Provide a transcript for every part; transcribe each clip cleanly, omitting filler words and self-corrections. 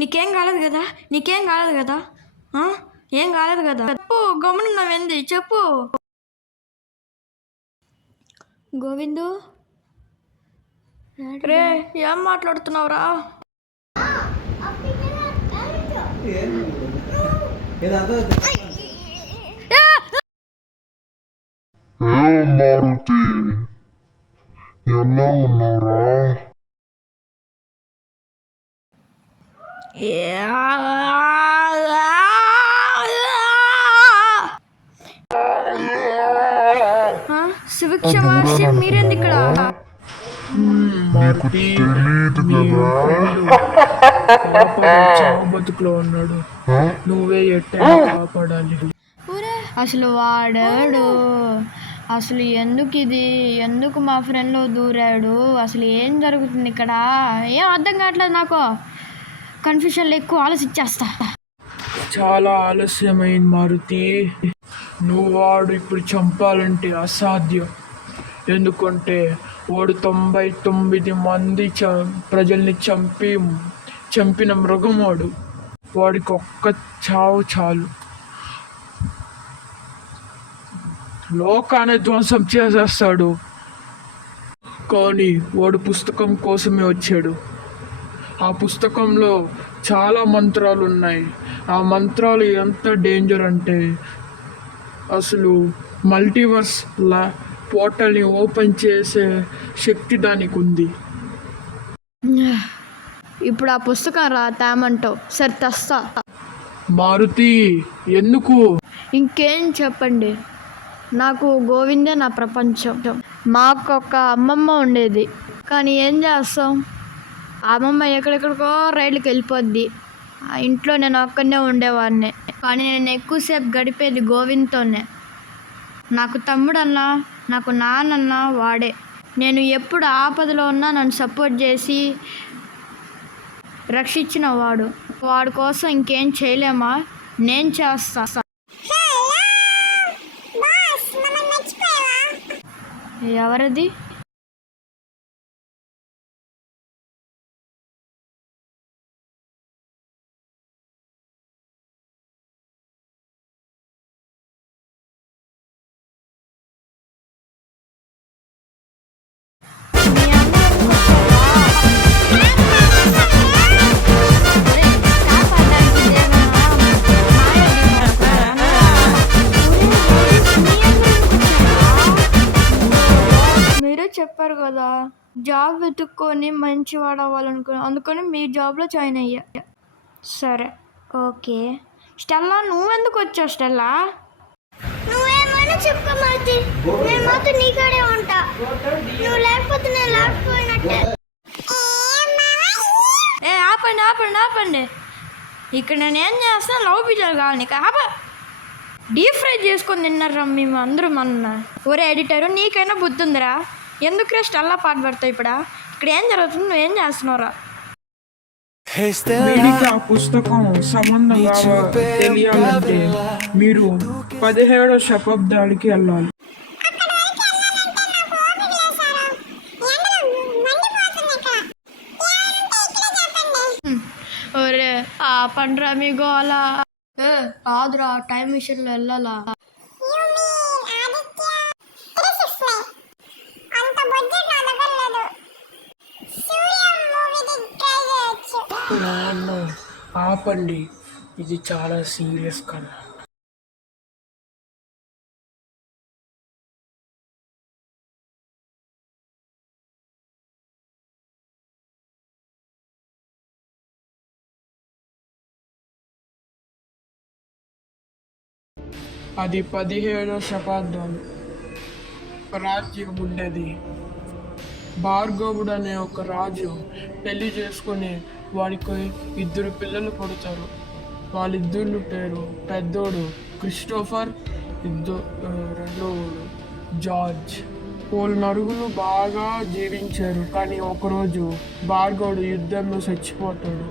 నీకేం కాలేదు కదా? నీకేం కాలేదు కదా? ఏం కాలేదు కదా? చెప్పు, గమనున్నావేంది? చెప్పు. గోవిందు, రే, ఏం మాట్లాడుతున్నావురా? మారుతి, ఎలా ఉన్నారా? శివక్షమాసి, మీరేంది ఇక్కడ? నీకు తెలీదు కదా? చావు బతుకులో ఉన్నాడు, నువ్వే ఎట్టా కాపాడాలి. అసలు వాడాడు, అసలు ఎందుకు మా ఫ్రెండ్లో దూరాడు? అసలు ఏం జరుగుతుంది ఇక్కడ? ఏం అర్థం కావట్లేదు నాకు. కన్ఫ్యూషన్లో ఎక్కువ ఆలోచించేస్తా. చాలా ఆలస్యమైంది మారుతి. నువ్వు వాడు ఇప్పుడు చంపాలంటే అసాధ్యం. ఎందుకంటే వాడు 99 మంది ప్రజల్ని చంపిన మృగం వాడు. వాడికి ఒక్క చావు చాలు, లోకాన్ని ధ్వంసం చేసేస్తాడు. కానీ వాడు పుస్తకం కోసమే వచ్చాడు. ఆ పుస్తకంలో చాలా మంత్రాలు ఉన్నాయి. ఆ మంత్రాలు ఎంత డేంజర్ అంటే అసలు మల్టీవర్స్ పోర్టల్ని ఓపెన్ చేసే శక్తి దానికి ఉంది. ఇప్పుడు ఆ పుస్తకం తేమంటావు? సరే, తెస్తా. మారుతి, ఎందుకు? ఇంకేం చెప్పండి. నాకు గోవిందే నా ప్రపంచం. మాకు ఒక అమ్మమ్మ ఉండేది, కానీ ఏం చేస్తాం, అమ్మమ్మ ఎక్కడెక్కడికో రైలుకి వెళ్ళిపోద్ది. ఆ ఇంట్లో నేను ఒక్కనే ఉండేవాడిని. కానీ నేను ఎక్కువసేపు గడిపేది గోవింద్తోనే. నాకు తమ్ముడన్నా, నాకు నాన్నన్నా వాడే. నేను ఎప్పుడు ఆపదలో ఉన్నా నన్ను సపోర్ట్ చేసి రక్షించిన వాడు కోసం ఇంకేం చేయలేమా? నేను చేస్తా. ఎవరిది? చెప్పారు కదా, జాబ్ వెతుక్కొని మంచివాడు అందుకని మీ జాబ్లో జాయిన్ అయ్యా. సరే, ఓకే. స్టెల్లా, నువ్వెందుకు వచ్చావు? స్టెల్లా, నువ్వేమైనా చెప్పుకో మారుతి, నేను మాత్రం నీకాడే ఉంటా. నువ్వు లేకపోతే నేను లేకపోయినట్టే. ఆపండి. ఇక్కడ నేను ఏం చేస్తాను? లవ్ పిజ్జాలు కావాలి నీకు? డీప్ ఫ్రై చేసుకొని తిన్నారా మేము అందరూ మొన్న. ఒరే ఎడిటరు, నీకైనా బుద్ధి ఉందిరా? ఎందుకు రెస్ట్ అలా పాట పడతావు? ఇక్కడ ఏం జరుగుతుంది? నువ్వేం చేస్తున్నావురా? వీడికి ఆ పుస్తకం సంబంధం తెలియాలంటే మీరు 17వ శతాబ్దానికి వెళ్ళాలి. ఒరే ఆ పండ్రా మీ గోలా. కాదురా, టైం మిషన్లో వెళ్ళాలా? నాన్న, ఆపండి, ఇది చాలా సీరియస్ కదా. అది 17వ శతాబ్దం రాజ్యం ఉండేది. భార్గవుడు అనే ఒక రాజు పెళ్లి చేసుకుని వాడికి 2 పిల్లలు పుడతారు. వాళ్ళిద్దరు పేరు, పెద్దోడు క్రిస్టోఫర్, రెండోడు జార్జ్. వాళ్ళు నలుగురు బాగా జీవించారు. కానీ ఒకరోజు భార్గవుడు యుద్ధంలో చచ్చిపోతాడు.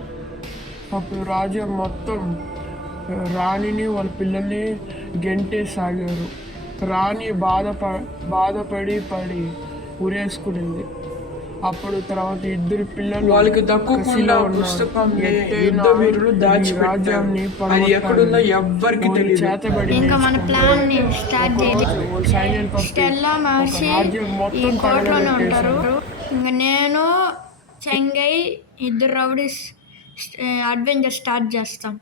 అప్పుడు రాజ్యం మొత్తం రాణిని వాళ్ళ పిల్లల్ని గెంటేసాగారు. రాణి బాధపడి ఉరేసుకునింది. అప్పుడు తర్వాత ఇద్దరు పిల్లలు వాళ్ళకి దక్కకుండా కసిలో ఉన్నారు. పుస్తకం ఎత్తైన యుద్ధ వీరులు ఈ దాచిపెట్టారు. రాజ్యాన్ని అది ఎక్కడుందో ఎవ్వరికి వాళ్ళు తెలియదు. చేతబడి ఇంకా మన ప్లాన్ ని నేర్చుకుంటారు. స్టార్ట్ చేయాలి. వాళ్ళు సైన్యం పంపి స్టెల్లా ఒక మహర్షి రాజ్యం ఈ మొత్తం కోటలోనే ఉంటారు. తగలబెట్టేశారు. ఇంకా నేను చెంగై ఇద్దరు రౌడీస్ అడ్వెంచర్ స్టార్ట్ చేస్తాం.